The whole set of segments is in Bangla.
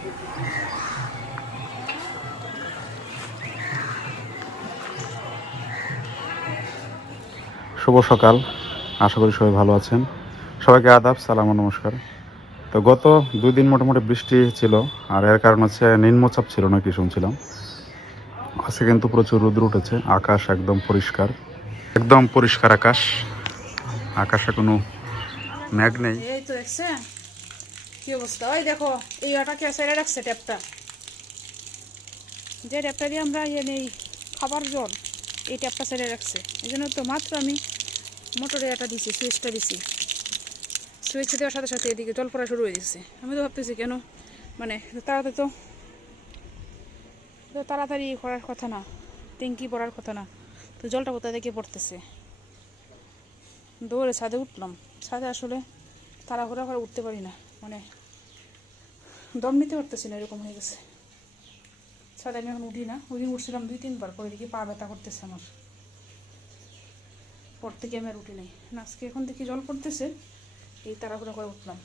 শুভ সকাল, আশা করি সবাই ভালো আছেন। সবাইকে আদাব, সালাম ও নমস্কার। তো গত 2 দিন মোটামুটি বৃষ্টি ছিল, আর এর কারণ হচ্ছে নিম্নচাপ ছিল না কি শুনছিলাম। আজকে কিন্তু প্রচুর রোদ্র উঠেছে, আকাশ একদম পরিষ্কার, একদম পরিষ্কার আকাশ, আকাশে কোনো মেঘ নেই। এই তো দেখছেন কি অবস্থা। ওই দেখো এই আটা কে সাইডে রাখছে ট্যাপটা, যে ট্যাপটা দিয়ে আমরা নেই খাবার জল, এই ট্যাপটা সাইডে রাখছে। এই জন্য তো মাত্র আমি মোটরে এটা দিছি, সুইচটা দিছি, সুইচ দেওয়ার সাথে সাথে এদিকে জল পড়া শুরু হয়ে গেছে। আমি তো ভাবতেছি কেন মানে তাড়াতাড়ি তো তাড়াতাড়ি করার কথা না, ট্যাঙ্কি পড়ার কথা না, তো জলটা কোথা থেকে পড়তেছে। দৌড়ে ছাদে উঠলাম, ছাদে আসলে তাড়াহুড়া করে উঠতে পারি না, মানে দম নিতে পারতেছি না, এরকম হয়ে গেছে। ছাদে আমি এখন উঠি না, ওই দিন উঠছিলাম 2-3 বার, পরে দেখি পা ব্যথা করতেছে আমার, পর থেকে আমি আর উঠি নাই। আজকে এখন দেখি জল পড়তেছে, এই তাড়াহুড়া করে উঠলাম,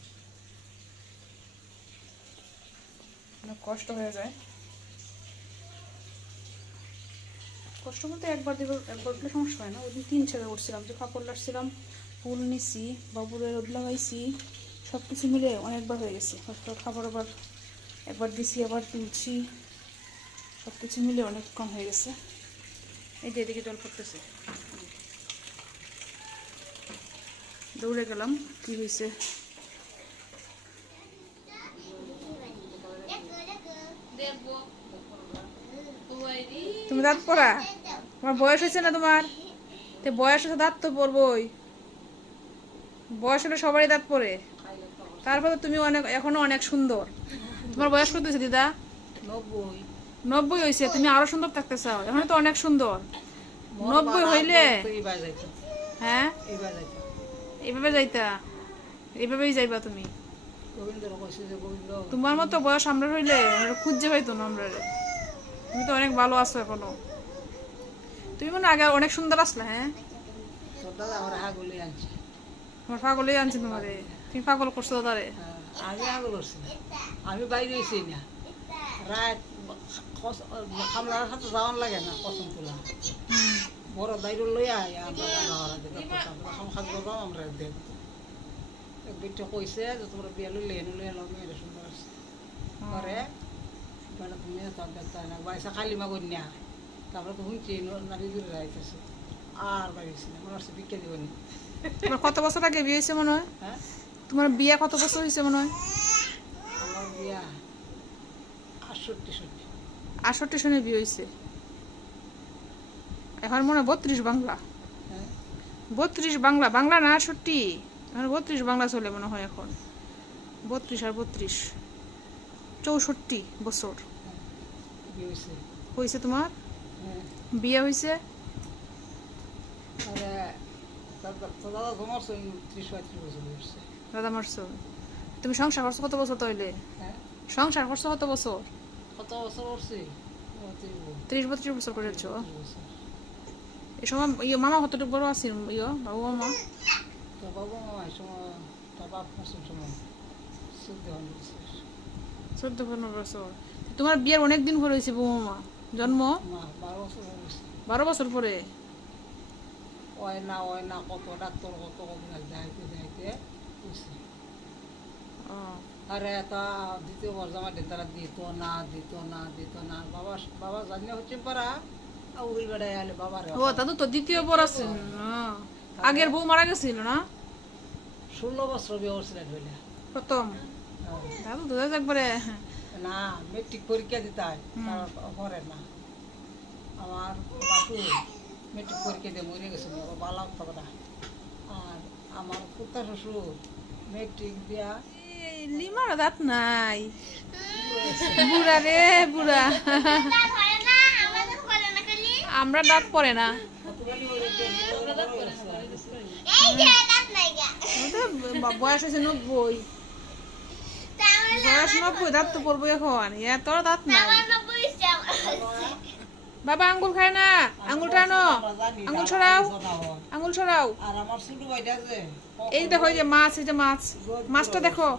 অনেক কষ্ট হয়ে যায়। কষ্ট বলতে একবার উঠলে সমস্যা হয় না। ওই দিন 3 ছেড়ে উঠছিলাম, যে কাপড় লাসছিলাম, ফুল নিছি, বাবুরের রোদ লাগাইছি, সব কিছু মিলে অনেকবার হয়ে গেছে। খাবার আবার একবার দিছি, আবার তুলছি, সব কিছু মিলে অনেক কম হয়ে গেছে। এই যে এদিকে জল পড়তেছে, দৌড়ে গেলাম, কি হয়েছে। তুমি দাঁত পড়া, তোমার বয়স হয়েছে না, তোমার তো বয়স হচ্ছে, দাঁত তো পড়বই, বয়স হলে সবারই দাঁত পড়ে। তারপরে তুমি এখনো অনেক সুন্দর। তোমার বয়স কত হয়েছে দিদা? 90 হয়েছে। তুমি আরো সুন্দর থাকতে চাও, এখন তো অনেক সুন্দর। 90 হইলে হ্যাঁ এইভাবে যাইতা, এইভাবেই যাইবা তুমি। তোমার মতো বয়স আমরা হইলে খুঁজে পাইতো না আমরা। তুমি তো অনেক ভালো আছো এখনো, তুমি মনে আগে অনেক সুন্দর আসলে। হ্যাঁ আমার পাগলই আনছি তোমারে, তুমি পাগল করছো দাদারে। আমি বাইরে হয়েছি না, রাত খামলার হাতে যাওয়ার লাগে না, পছন্দ তোলা বড় বাইরে লই আমরা দেখ এক বিটা কইছে যে তোমরা বিয়া লইলে লই এলাম, মেয়েরা সুন্দর আছে পরে মানে তুমি তার ব্যথা না বাইসা কালিমা কন্যা, তারপরে তো শুনছি নারী দূরে যাইতেছে আর বাইরেছি না, মনে হচ্ছে বিজ্ঞান দিবনি। তোমার কত বছর আগে বিয়ে হয়েছে মনে হয়? হ্যাঁ তোমার বিয়ে কত বছর হয়েছে মনে হয়? আমার বিয়া 68 সনে বিয়ে হয়েছে। এখন মনে হয় 32 বাংলা, 32 বাংলা, বাংলা না 68, এখন 32 বাংলা চলে মনে হয় এখন। 32 আর 32 64 বছর হয়েছে তোমার বিয়ে হয়েছে। দাদা মারছো, তুমি সংসার করছো কত বছর তাইলে? সংসার করছো কত বছর? 30-32 বছর করেছো। এই সময় মামা কতটুকু বড় আছেন? বাবু মামা 14-15 বছর। তোমার বিয়ের অনেক দিন পরে হয়েছে বউ মামা জন্ম? 12 বছর পরে। কত ডাক্তার কত যাইতে আরে তা দ্বিতীয়বার জামা তারা দিত না বাবা জানিয়ে হচ্ছে পারা উড়ি বেড়ায় আলে বাবার। ও দাদু তো দ্বিতীয় বর আছেন, আগের বউ মারা গেছিল না? 16 বছর বিয়ে করছিলেন বলে প্রথম দাদু তো একবারে না মেট্রিক পরীক্ষা দিতাই পরে না। আমার বাসু মেট্রিক পরীক্ষা দিয়ে মরে গেছিল, ভালো হবে না। আর আমার পুত্র শ্বশুর মেট্রিক দিয়া লিমার দাঁত নাই, বুড়া রে বুড়া, আমরা দাঁত পরে না, বয়স হয়েছে 90, বয়স 90, দাঁত তো পড়বো এখন, তোর দাঁত নাই। বাবা আঙ্গুল খায় না, আঙ্গুল টানো, আঙ্গুল ছড়াও, আঙ্গুল ছড়াও। এই দেখো এই যে মাছ, এই যে মাছ, মাছটা দেখো,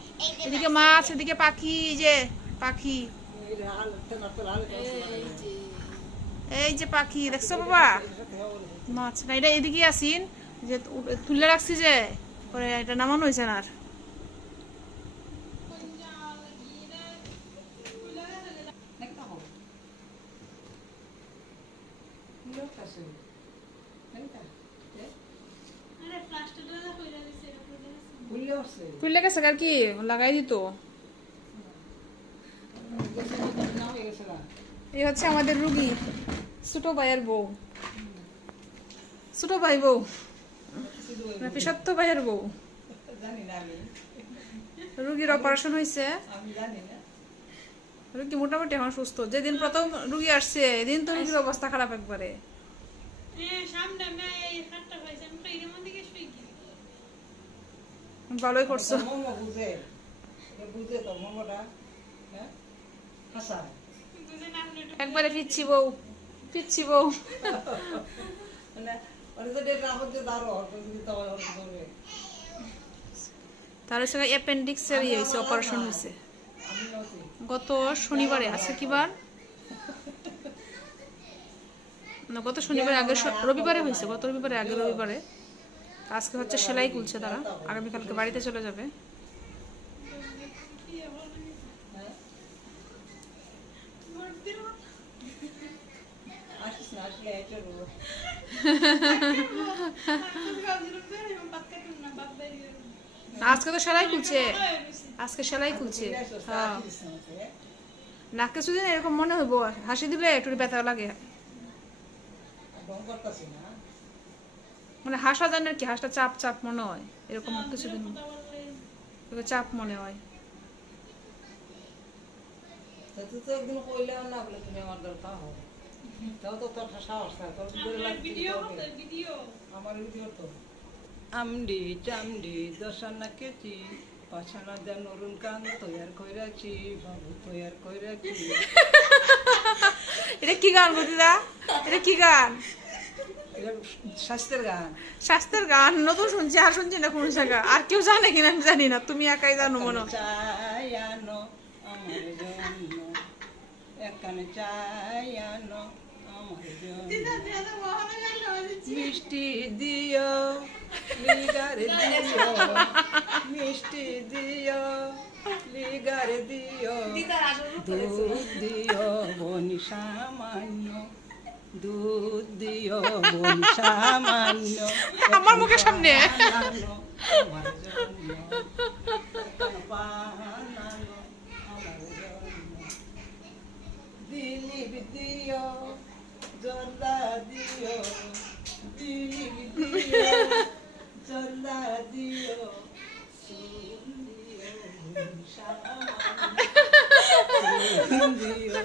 এদিকে মাছ এদিকে পাখি, যে পাখি, এই রে হাল তেনা তো হাল এই যে পাখি দেখছো বাবা, মাছ না এটা এদিকে আসিন যে তুলে রাখছি যে পরে এটা নামানো হয়েছে না আর। নেকা হো লোক আছে নেকা আরে প্লাস্টারটা কইরা দিছে ভুলে আসছে তুলে গেছে আর কি লাগাই দিত। না হয়ে গেছে না এই হচ্ছে আমাদের রুগী, ছোট ভাইয়ের বউ, ছোট ভাই বউ, পিসত্ত ভাইয়ের বউ। জানি না আমি রুগীর অপারেশন হয়েছে, আমি জানি না রুগী মোটামুটি এখন সুস্থ। যেদিন প্রথম রুগী আসছে এদিন তো রুগীর অবস্থা খারাপ একবারে। ভালোই করছো, মোমো বুঝে বুঝে তো মোমোটা হ্যাঁ হাসা একবারে পিচ্ছি বউ, পিচ্ছি বউ। মানে ওরে তো ডেট রাখো যে দাঁড়ো যদি তো হবে তার সঙ্গে অ্যাপেন্ডিক্সের ইয়ে হয়েছে, অপারেশন হয়েছে আমি নতি গত শনিবারে। আছে কি বার না, গত শনিবারে আগে রবিবারে হয়েছে, গত রবিবারে আগে রবিবারে। আজকে হচ্ছে সেলাই খুলছে তারা, আগামীকালকে বাড়িতে চলে যাবে। আসিস না আসলে এটা রো আজকে তো সেলাই খুলছে, আজকে সেলাই খুলছে। হ্যাঁ, না কিছুদিন এরকম মনে হইব, হাসি দিলে একটু ব্যথা লাগে, বন্ধ করতেছি না মানে হাসা জানে আর কি, হাসটা চাপ চাপ মনে হয়, এরকম কিছুদিন চাপ মনে হয়। তুই তো একদিন কইলেও না বলে তুমি আমার দরকার হও তাও তো তোর সাহস থাকে তোর ভিডিও আমার ভিডিও তো আমডি চামডি দশানা কেচি পাছানা দেন অরুণ কান তৈয়ার কইরাছি বাবু তৈয়ার কইরাছি এটা কি গান বুঝিদা, এটা কি গান? এটা স্বাস্থ্যের গান স্বাস্থ্যের গান নতুন শুনছি, আর শুনছি না কোন জায়গা, আর কেউ জানে কিনা আমি জানি না, তুমি একাই জানো মনে হয়। চাই আনো আমার জন্য একখানে চাই আনো আমার জন্য মিষ্টি দিও লিগার দিও মিষ্টি দিও লিগার দিও দুধ দিও বনি সামান্য দুধ দিও বনি সামান্য আমার মুখের সামনে আনো আমার জন্য বানানো আমার জন্য দিলিপ দিও জর্দা দিও দিলিপ দিও জর্দা দিও সুন দিও সুন দিও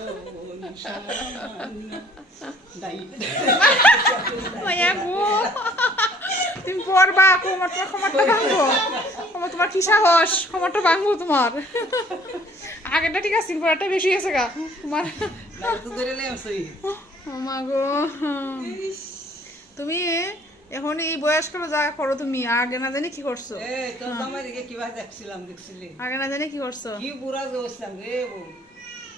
সামান্য মায়া গো, তুমি পড়বা, ক্ষমাটা ভাঙবো, তোমার কি সাহস, ক্ষমাটা ভাঙবো তোমার। আগেরটা ঠিক আছে, পরেরটা বেশি গেছে গা তোমার। মা গো, তুমি এখন এই বয়স্ক যা করো তুমি, আগে না জানি কি করছো, আগে না জানি কি করছো। কি বুড়া জোসলাম রে বউ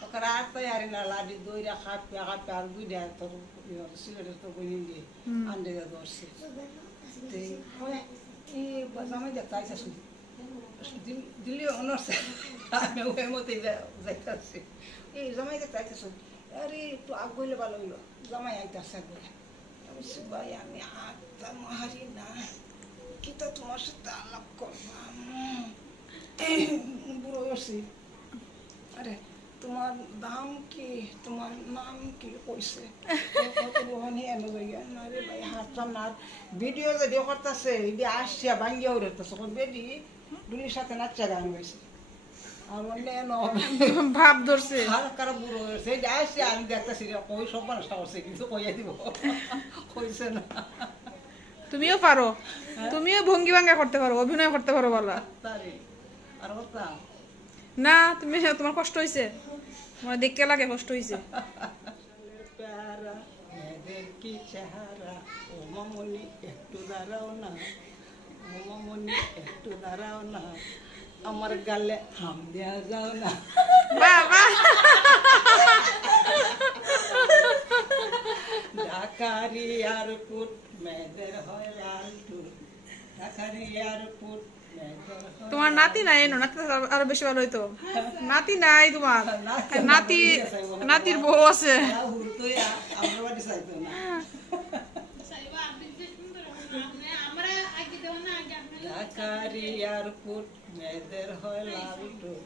ওকার আর তাই আরে না লাডি দইরা খাপে আর দুইটা তোর সিলেটের তো বইন দিয়ে আন্ডে দা দর্শে তে এই জামাই যেতে আইসা শুধু দিল্লি অনর্সে আমি ওই মতেই যাইতেছি এই জামাই যেতে আইসা শুধু আরে একটু আগ গইলে ভালো হইলো জামাই আইতাছে বলে আমি ভাই আমি আটটা মারি না কি তো তোমার সাথে আলাপ করলাম বুড়ো হয়েছি আরে তোমার দাম কি তোমার নাম কি কইছে আরে ভাই হাঁটতাম না ভিডিও যদি করতেছে এদি আসছে ভাঙ্গিয়া উড়তেছে বেডি দুলির সাথে নাচা গান হয়েছে আমার ভাব ধরছে কারা বুড়ো হয়েছে এই যে আসছে আমি দেখতেছি কই সব মানুষটা করছে কিন্তু কইয়া দিব কইছে না তুমিও পারো, তুমিও ভঙ্গি ভাঙ্গা করতে পারো, অভিনয় করতে পারো বলা তারে আর করতাম না। তুমি তোমার কষ্ট হয়েছে, তোমার দেখতে লাগে কষ্ট হয়েছে। প্যারা মেয়েদের কি চেহারা ও মামনি একটু দাঁড়াও না ও মামনি একটু দাঁড়াও না আমার গালে হাম দেয়া যাও না বাবা ঢাকারি আর পুট মেয়েদের হয় লাল টুট ঢাকারি আর পুট মেয়েদের হয় তোমার নাতি নাই এনো, নাতি তো আরো বেশি ভালো হইতো। নাতি নাই তোমার, নাতি নাতির বউ আছে। আমরা বাড়ি চাইতো না ঢাকারি আর পুট মেয়েদের হয় লাল টুট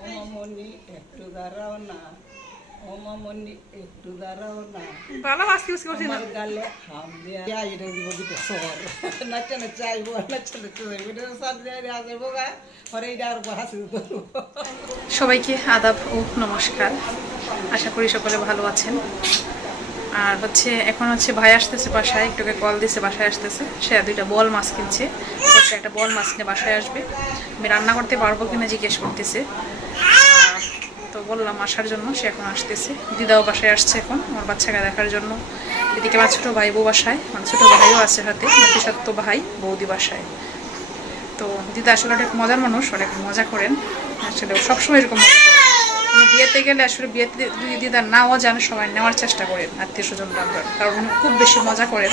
ও মামনি একটু দাঁড়াও না ও মামনি একটু দাঁড়াও না ভালো মাছ ইউজ করছি না। আমার গালে হাম দেয়া এটা দিব দিতে সর নাচা নাচা আইবো নাচা নাচা আইবো এটা সাত দেয়া আসে বোগা পরে এটা আর হাসি ধরবো সবাইকে আদাব ও নমস্কার, আশা করি সকলে ভালো আছেন। আর হচ্ছে এখন হচ্ছে ভাই আসতেছে বাসায়, একটুকে কল দিছে বাসায় আসতেছে, সে 2টা বল মাছ কিনছে, একটা বল মাছ নিয়ে বাসায় আসবে। আমি রান্না করতে পারবো কিনা জিজ্ঞেস করতেছে, তো বললাম আসার জন্য, সে এখন আসতেছে। দিদাও বাসায় আসছে এখন আমার বাচ্চাকে দেখার জন্য। এদিকে আমার ছোটো ভাই বউ বাসায়, মানে ছোটো ভাইও আছে হাতে, সত্য ভাই বৌদি বাসায়। তো দিদা আসলে অনেক মজার মানুষ, অনেক মজা করেন আসলে, সবসময় এরকম মজা করেন। উনি বিয়েতে গেলে আসলে বিয়েতে যদি দিদা নাও জানে সবাই নেওয়ার চেষ্টা করেন, আত্মীয় স্বজন বান্ধব, কারণ উনি খুব বেশি মজা করেন।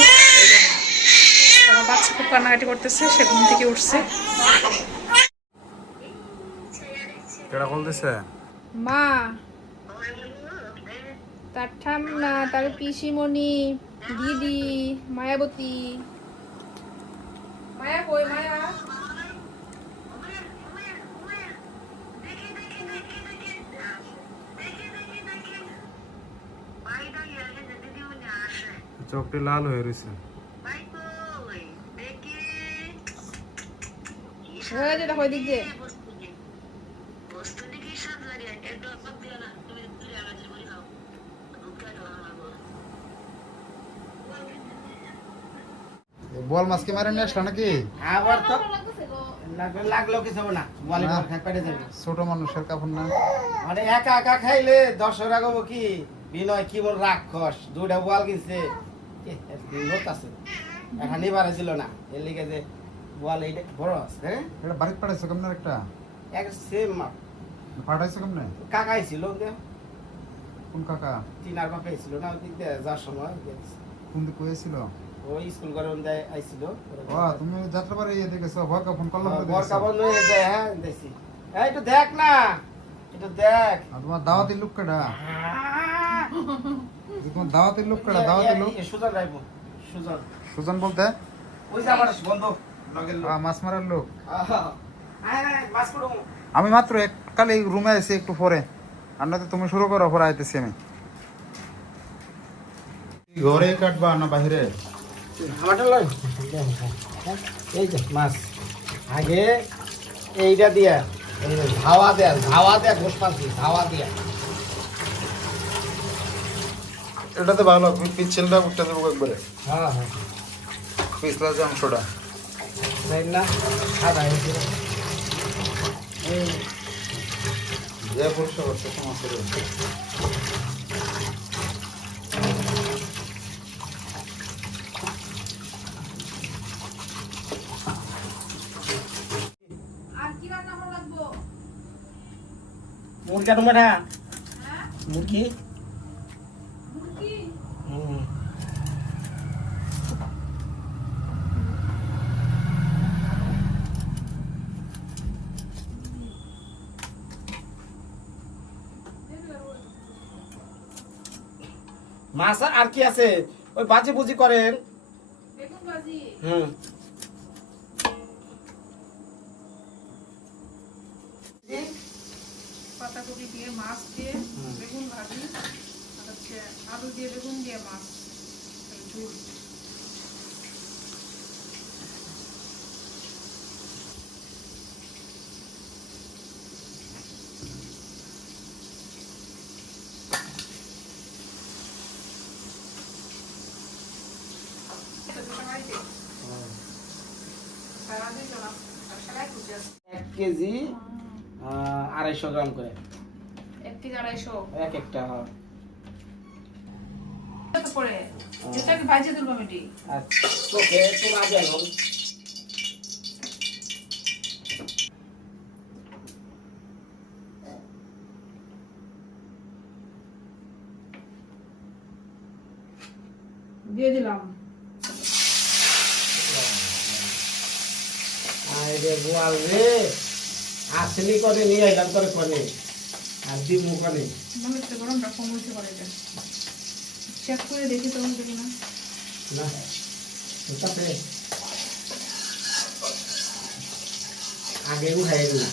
আমার বাচ্চা খুব কান্নাকাটি করতেছে, সে ঘুম থেকে উঠছে। কেডা কল দিছে? মা, তার ঠাম্মা, তার পিসিমণি, দিদি, মায়াবতী। মায়া কই? মায়া চোখটি লাল হয়ে রয়েছে। হয়ে যেটা কই দিক দিয়ে বল মাছ কি মারে নিয়ে আসলো নাকি? আবার তো লাগলো কিছু হবে না, বলে পেটে যাবে। ছোট মানুষের কাপড় না। মানে একা একা খাইলে 10 রাখবো কি বিনয় কি বল রাক্ষস, 2টা বল কিনছে লোক আছে এখন এবারে ছিল না, এর লিগে যে বল এইটা বড় আছে হ্যাঁ, এটা বাড়িতে পাঠাইছো কেমন একটা? এক সেম মাপ পাঠাইছো কেমনে? কাকাই ছিল কোন কাকা? তিনার বাপে ছিল না, ওই দিক দিয়ে যাওয়ার সময় দেখছি। কোন দিক কইছিল? ওই স্কুল করে দেয় আইছিল। ও তুমি যাত্রাবাড়ি এদিকে গেছো, ভরকা ফোন করলাম তো বর দেখছো। কাপড় নিয়ে যায়, হ্যাঁ দেখছি। এই একটু দেখ না, একটু দেখ। আর তোমার দাওয়াতের লোক কেডা? তোমার দাওয়াতের লোক কেডা? দাওয়াতের লোক সুজন রাইবো, সুজন সুজন বলতে? ওই যে আমার বন্ধু লগের লোক। মাছ মারার লোক। আয় মাছ করো। আমি মাত্র কালে রুমে আইছি একটু পরে, আর নয়তো তুমি শুরু করো, পরে আইতেছি আমি। ঘরে কাটবা না বাইরে? আমারটা লয়। এই যে মাছ আগে এইটা দিয়া এই যে ধাওয়া দেয়া ঘোষ পাচ্ছি, ধাওয়া দিয়া। এটাতে ভালো পিছলটা উঠতে দেবো একবারে, হ্যাঁ হ্যাঁ পিছলা যে অংশটা। তাই না সাদা হয়েছিল। এই যে পরিষ্কার করছে সমস্যা নেই। মুরগি কাটুম বেটা, মুরগি মাছ আর কি আছে, ওই বাজি বুজি করেন। বেগুন ভাজি, পাতাকপি দিয়ে মাছ দিয়ে বেগুন ভাজি, আর হচ্ছে আলু দিয়ে বেগুন দিয়ে মাছ ঝোল। এক কেজি 250 গ্রাম করে, 1 কেজি 250 এক একটা। পরে যেটা কি ভাজি তুলবো মিটি। আচ্ছা তোকে তোমার দেখো দিয়ে দিলাম। আরে বোয়াল রে আসলি করে নিয়ে আইলাম করে কোনে আর দিমু কোনে মনে হচ্ছে গরমটা কম হইতে পারে এটা। চেক করে দেখি তো দেখি না। না ঠিক আছে আগে উঠাই না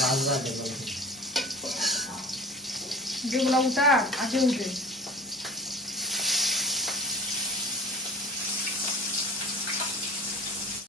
বাজবা দেখলাম যেগুলো উঠা আগে উঠে